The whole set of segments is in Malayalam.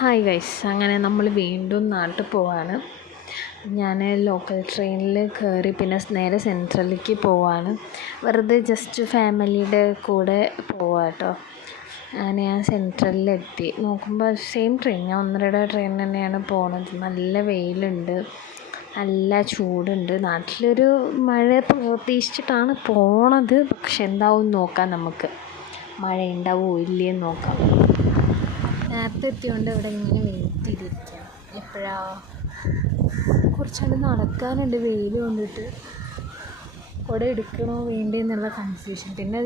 ഹായ് ഗൈസ്, അങ്ങനെ നമ്മൾ വീണ്ടും നാട്ടിൽ പോവാണ്. ഞാൻ ലോക്കൽ ട്രെയിനിൽ കയറി പിന്നെ നേരെ സെൻട്രലിലേക്ക് പോവാണ്. വെറുതെ ജസ്റ്റ് ഫാമിലിയുടെ കൂടെ പോവാം കേട്ടോ. അങ്ങനെ ഞാൻ സെൻട്രലിലെത്തി നോക്കുമ്പോൾ സെയിം ട്രെയിൻ, ഞാൻ ഒന്നരയുടെ ട്രെയിൻ തന്നെയാണ് പോണത്. നല്ല വെയിലുണ്ട്, നല്ല ചൂടുണ്ട്. നാട്ടിലൊരു മഴ പ്രതീക്ഷിച്ചിട്ടാണ് പോണത്. പക്ഷെ എന്താവും നോക്കാം, നമുക്ക് മഴ ഉണ്ടാവുമോ ഇല്ലയെന്ന് നോക്കാം. നേരത്തെ എത്തിയോണ്ട് ഇവിടെ ഇങ്ങനെ വെയിറ്റ് ചെയ്തിരിക്കാം. എപ്പോഴാ കുറച്ചുകൊണ്ട് നടക്കാനുണ്ട് വെയിൽ കൊണ്ടിട്ട്. കുട എടുക്കണോ വേണ്ടേ എന്നുള്ള കൺഫ്യൂഷൻ. പിന്നെ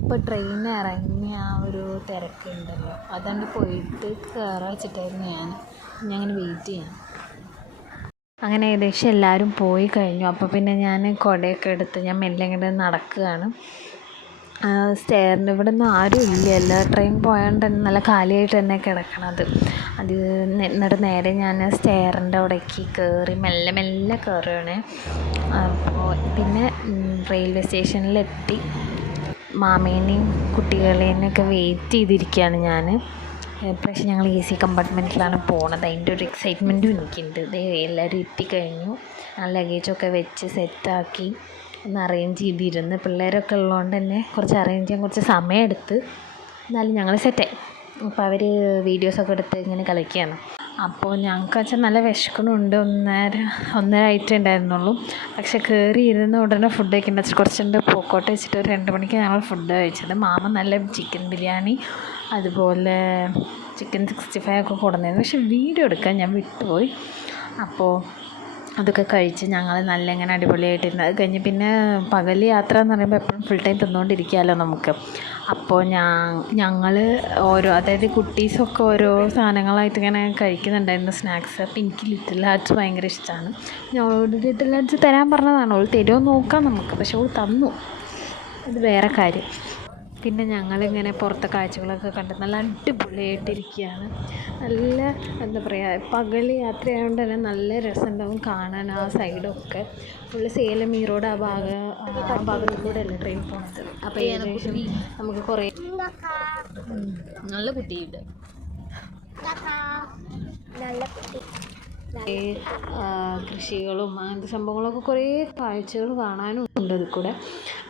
ഇപ്പോൾ ട്രെയിനിൽ ഇറങ്ങിയ ആ ഒരു തിരക്കുണ്ടല്ലോ, അതുകൊണ്ട് പോയിട്ട് കയറാൻ വെച്ചിട്ടായിരുന്നു ഞാൻ അങ്ങനെ വെയിറ്റ് ചെയ്യാം. അങ്ങനെ ഏകദേശം എല്ലാവരും പോയി കഴിഞ്ഞു. അപ്പോൾ പിന്നെ ഞാൻ കുടയൊക്കെ എടുത്ത് ഞാൻ മെല്ലെ ഇങ്ങനെ നടക്കുകയാണ്. സ്റ്റെയറിൻ്റെ ഇവിടെ ഒന്നും ആരും ഇല്ല, ട്രെയിൻ പോയതുകൊണ്ട് തന്നെ നല്ല കാലിയായിട്ട് തന്നെ കിടക്കണത്. എന്നിട്ട് നേരെ ഞാൻ സ്റ്റെയറിൻ്റെ അവിടേക്ക് കയറി മെല്ലെ മെല്ലെ കയറുകയാണ്. അപ്പോൾ പിന്നെ റെയിൽവേ സ്റ്റേഷനിലെത്തി മാമേനെയും കുട്ടികളെയൊക്കെ വെയിറ്റ് ചെയ്തിരിക്കുകയാണ് ഞാൻ. പക്ഷേ ഞങ്ങൾ AC കമ്പാർട്ട്മെൻറ്റിലാണ് പോണത്. അതിൻ്റെ ഒരു എക്സൈറ്റ്മെൻറ്റും എനിക്കുണ്ട്. എല്ലാവരും എത്തിക്കഴിഞ്ഞു. ഞാൻ ലഗേജൊക്കെ വെച്ച് സെറ്റാക്കി ഒന്ന് അറേഞ്ച് ചെയ്തിരുന്ന്. പിള്ളേരൊക്കെ ഉള്ളതുകൊണ്ട് തന്നെ കുറച്ച് അറേഞ്ച് ചെയ്യാൻ കുറച്ച് സമയമെടുത്ത്, എന്നാലും ഞങ്ങൾ സെറ്റായി. അപ്പോൾ അവർ വീഡിയോസൊക്കെ എടുത്ത് ഇങ്ങനെ കളിക്കുകയാണ്. അപ്പോൾ ഞങ്ങൾക്ക് വെച്ചാൽ നല്ല വിശക്കണമുണ്ട്. ഒന്നര ആയിട്ടേ ഉണ്ടായിരുന്നുള്ളൂ. പക്ഷെ കയറി ഇരുന്ന ഉടനെ ഫുഡ് കഴിക്കേണ്ട വെച്ചിട്ട് കുറച്ചുണ്ട് പോക്കോട്ട് വെച്ചിട്ട് ഒരു 2 മണിക്ക് ഞങ്ങൾ ഫുഡ് കഴിച്ചത്. മാമ നല്ല ചിക്കൻ ബിരിയാണി അതുപോലെ ചിക്കൻ 65 ഒക്കെ കൊണ്ടുവന്നായിരുന്നു. പക്ഷെ വീഡിയോ എടുക്കാൻ ഞാൻ വിട്ടുപോയി. അപ്പോൾ അതൊക്കെ കഴിച്ച് ഞങ്ങൾ നല്ല ഇങ്ങനെ അടിപൊളിയായിട്ടിരുന്നു. അത് കഴിഞ്ഞ് പിന്നെ പകൽ യാത്ര എന്ന് പറയുമ്പോൾ എപ്പോഴും ഫുൾ ടൈം തിന്നുകൊണ്ടിരിക്കാമല്ലോ നമുക്ക്. അപ്പോൾ ഞങ്ങൾ അതായത് കുട്ടീസൊക്കെ ഓരോ സാധനങ്ങളായിട്ട് ഇങ്ങനെ കഴിക്കുന്നുണ്ടായിരുന്നു, സ്നാക്സ്. അപ്പോൾ എനിക്ക് ലിറ്റിൽ ഹാർട്ട്സ് ഭയങ്കര ഇഷ്ടമാണ്. ഞങ്ങളോട് ലിറ്റിൽ ഹാർട്ട്സ് തരാൻ പറഞ്ഞതാണ്. അവൾ തരുമോ നോക്കാം നമുക്ക്. പക്ഷെ അവൾ തന്നു, അത് വേറെ കാര്യം. പിന്നെ ഞങ്ങളിങ്ങനെ പുറത്തെ കാഴ്ചകളൊക്കെ കണ്ട് നല്ല അടിപൊളിയായിട്ടിരിക്കുകയാണ്. നല്ല എന്താ പറയുക, പകൽ യാത്രയായതുകൊണ്ട് തന്നെ നല്ല രസമുണ്ടാവും കാണാൻ. ആ സൈഡൊക്കെ ഫുള്ള് സേലം ഈറോഡ് ആ ഭാഗത്തു കൂടെ അല്ലേ ട്രെയിൻ പോകുന്നത്. അപ്പോൾ ഏകദേശം നമുക്ക് കുറേ നല്ല കുട്ടിയുണ്ട്. കൃഷികളും അങ്ങനത്തെ സംഭവങ്ങളൊക്കെ കുറേ കാഴ്ചകൾ കാണാനും ഉണ്ട് അതിൽ കൂടെ.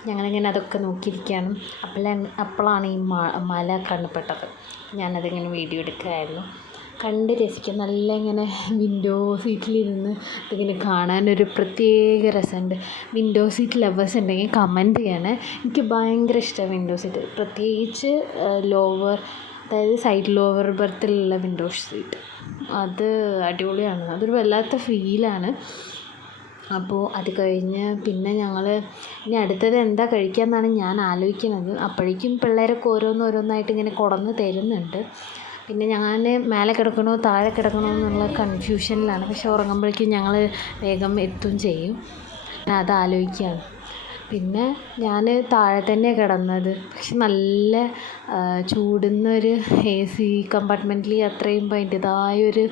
ഞങ്ങളിങ്ങനെ അതൊക്കെ നോക്കിയിരിക്കുകയാണ്. അപ്പോഴാണ് ഈ മല കണ്ടുപെട്ടത്. ഞാനതിങ്ങനെ വീഡിയോ എടുക്കുകയായിരുന്നു. കണ്ട് രസിക്കുക. നല്ല ഇങ്ങനെ വിൻഡോ സീറ്റിലിരുന്ന് ഇതിങ്ങനെ കാണാനൊരു പ്രത്യേക രസമുണ്ട്. വിൻഡോ സീറ്റ് ലവേഴ്സ് ഉണ്ടെങ്കിൽ കമൻറ്റ് ചെയ്യണേ. എനിക്ക് ഭയങ്കര ഇഷ്ടമാണ് വിൻഡോ സീറ്റ്, പ്രത്യേകിച്ച് അതായത് സൈഡ് ലോവർ ബർത്തിലുള്ള വിൻഡോ സീറ്റ്. അത് അടിപൊളിയാണ്, അതൊരു വല്ലാത്ത ഫീലാണ്. അപ്പോൾ അത് കഴിഞ്ഞ് പിന്നെ ഞങ്ങൾ ഇനി അടുത്തത് എന്താ കഴിക്കാമെന്നാണ് ഞാൻ ആലോചിക്കുന്നത്. അപ്പോഴേക്കും പിള്ളേരൊക്കെ ഓരോന്നായിട്ട് ഇങ്ങനെ കൊണ്ടുവന്ന് തരുന്നുണ്ട്. പിന്നെ ഞാൻ മേലെ കിടക്കണോ താഴെ കിടക്കണോ എന്നുള്ള കൺഫ്യൂഷനിലാണ്. പക്ഷെ ഉറങ്ങുമ്പോഴേക്കും ഞങ്ങൾ വേഗം എത്തുകയും ചെയ്യും. ഞാൻ അത് ആലോചിക്കുകയാണ്. പിന്നെ ഞാൻ താഴെ തന്നെയാണ് കിടന്നത്. പക്ഷെ നല്ല ചൂടുന്നൊരു AC കമ്പാർട്ട്മെൻറ്റിൽ യാത്ര ചെയ്യുമ്പോൾ അതിൻ്റേതായൊരു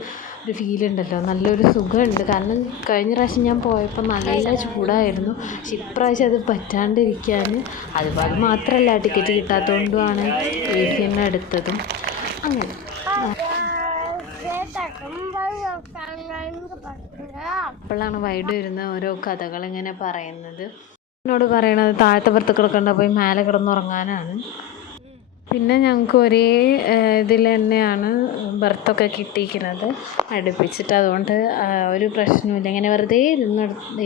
ഫീലുണ്ടല്ലോ, നല്ലൊരു സുഖമുണ്ട്. കാരണം കഴിഞ്ഞ പ്രാവശ്യം ഞാൻ പോയപ്പോൾ നല്ല ചൂടായിരുന്നു. പക്ഷെ ഇപ്രാവശ്യം അത് പറ്റാണ്ടിരിക്കാൻ. അതുപോലെ മാത്രമല്ല, ടിക്കറ്റ് കിട്ടാത്തതുകൊണ്ടുമാണ് AC തന്നെ എടുത്തതും. അങ്ങനെ അപ്പോഴാണ് വൈഡ് വരുന്ന ഓരോ കഥകളിങ്ങനെ പറയുന്നത്. എന്നോട് പറയണത് താഴത്തെ പുറത്ത് കിടക്കണ്ട, പോയി മേലെ കിടന്നുറങ്ങാനാണ്. പിന്നെ ഞങ്ങൾക്ക് ഒരേ ഇതിൽ തന്നെയാണ് ബർത്തൊക്കെ കിട്ടിയിരിക്കുന്നത് അടുപ്പിച്ചിട്ട്. അതുകൊണ്ട് ഒരു പ്രശ്നമില്ല, ഇങ്ങനെ വെറുതെ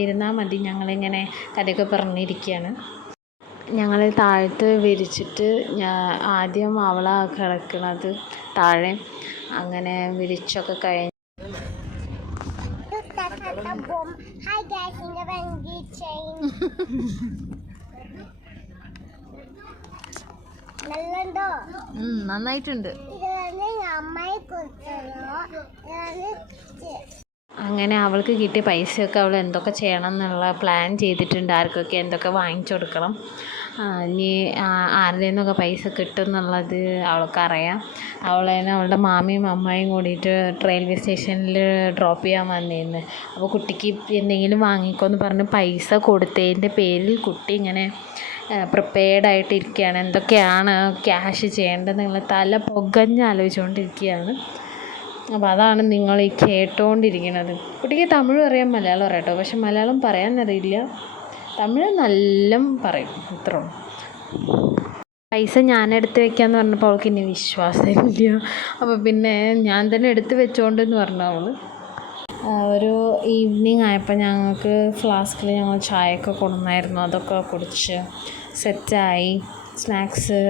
ഇരുന്നാൽ മതി. ഞങ്ങളിങ്ങനെ കഥയൊക്കെ പറഞ്ഞിരിക്കുകയാണ്. ഞങ്ങൾ താഴത്ത് വിരിച്ചിട്ട് ആദ്യം അവളാണ് കിടക്കുന്നത് താഴെ. അങ്ങനെ വിരിച്ചൊക്കെ കഴിഞ്ഞ് നന്നായിട്ടുണ്ട്. അങ്ങനെ അവൾക്ക് കിട്ടിയ പൈസയൊക്കെ അവൾ എന്തൊക്കെ ചെയ്യണം എന്നുള്ള പ്ലാൻ ചെയ്തിട്ടുണ്ട്. ആർക്കൊക്കെ എന്തൊക്കെ വാങ്ങിച്ചു കൊടുക്കണം, ഇനി ആരുടെ നിന്നൊക്കെ പൈസ കിട്ടും എന്നുള്ളത് അവൾക്കറിയാം. അവളതിന് അവളുടെ മാമിയും അമ്മായിയും കൂടിയിട്ട് റെയിൽവേ സ്റ്റേഷനിൽ ഡ്രോപ്പ് ചെയ്യാൻ വന്നിരുന്നു. അപ്പോൾ കുട്ടിക്ക് എന്തെങ്കിലും വാങ്ങിക്കോന്ന് പറഞ്ഞ് പൈസ കൊടുത്തതിൻ്റെ പേരിൽ കുട്ടി ഇങ്ങനെ പ്രിപ്പയർഡായിട്ടിരിക്കുകയാണ്. എന്തൊക്കെയാണ് ക്യാഷ് ചെയ്യേണ്ടതെന്നുള്ള തല പുകഞ്ഞ് ആലോചിച്ചുകൊണ്ടിരിക്കുകയാണ്. അപ്പോൾ അതാണ് നിങ്ങൾ ഈ കേട്ടുകൊണ്ടിരിക്കുന്നത്. കുട്ടിക്ക് തമിഴും അറിയാം, മലയാളം അറിയാം കേട്ടോ. പക്ഷെ മലയാളം പറയാനറിയില്ല, തമിഴ് നല്ല പറയും, അത്രേ ഉള്ളൂ. പൈസ ഞാൻ എടുത്ത് വെക്കാമെന്ന് പറഞ്ഞപ്പോൾ അവൾക്ക് ഇനി വിശ്വാസമില്ല. അപ്പോൾ പിന്നെ ഞാൻ തന്നെ എടുത്ത് വെച്ചോണ്ടെന്ന് പറഞ്ഞു അവൾ. ഒരു ഈവനിങ് ആയപ്പോൾ ഞങ്ങൾക്ക് ഫ്ലാസ്കിൽ ഞങ്ങൾ ചായയൊക്കെ കൊണ്ടുവന്നായിരുന്നു. അതൊക്കെ കുടിച്ച് സെറ്റായി. സ്നാക്സ്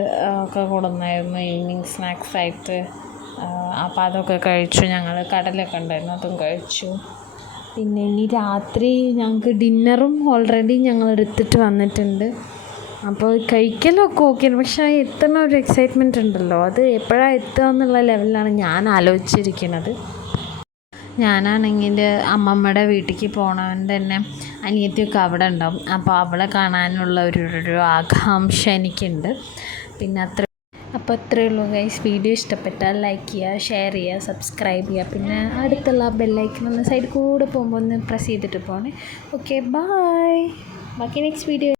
ഒക്കെ കൊണ്ടുവന്നായിരുന്നു, ഈവനിങ് സ്നാക്സായിട്ട്. അപ്പോൾ അതൊക്കെ കഴിച്ചു. ഞങ്ങൾ കടലൊക്കെ ഉണ്ടായിരുന്നു, അതും കഴിച്ചു. പിന്നെ ഇനി രാത്രി ഞങ്ങൾക്ക് ഡിന്നറും ഓൾറെഡി ഞങ്ങൾ എടുത്തിട്ട് വന്നിട്ടുണ്ട്. അപ്പോൾ കഴിക്കലൊക്കെ ഓക്കെയാണ്, പക്ഷേ ആ എത്തുന്ന ഒരു എക്സൈറ്റ്മെൻറ്റ് ഉണ്ടല്ലോ, അത് എപ്പോഴാണ് എത്തുക എന്നുള്ള ലെവലിലാണ് ഞാൻ ആലോചിച്ചിരിക്കുന്നത്. ഞാനാണെങ്കിൽ അമ്മമ്മയുടെ വീട്ടിലേക്ക് പോകണതുകൊണ്ട് തന്നെ അനിയത്തിയൊക്കെ അവിടെ ഉണ്ടാവും. അപ്പോൾ അവളെ കാണാനുള്ള ഒരു ആകാംക്ഷ എനിക്കുണ്ട്. പിന്നെ അപ്പോൾ അത്രയേ ഉള്ളൂ ഗൈസ്. വീഡിയോ ഇഷ്ടപ്പെട്ടാൽ ലൈക്ക് ചെയ്യുക, ഷെയർ ചെയ്യുക, സബ്സ്ക്രൈബ് ചെയ്യുക. പിന്നെ അടുത്തുള്ള ബെല്ലൈക്കൺ ഒന്ന് സൈഡിൽ കൂടെ പോകുമ്പോൾ ഒന്ന് പ്രസ് ചെയ്തിട്ട് പോകണേ. Okay, bye. ബാക്കി നെക്സ്റ്റ് വീഡിയോ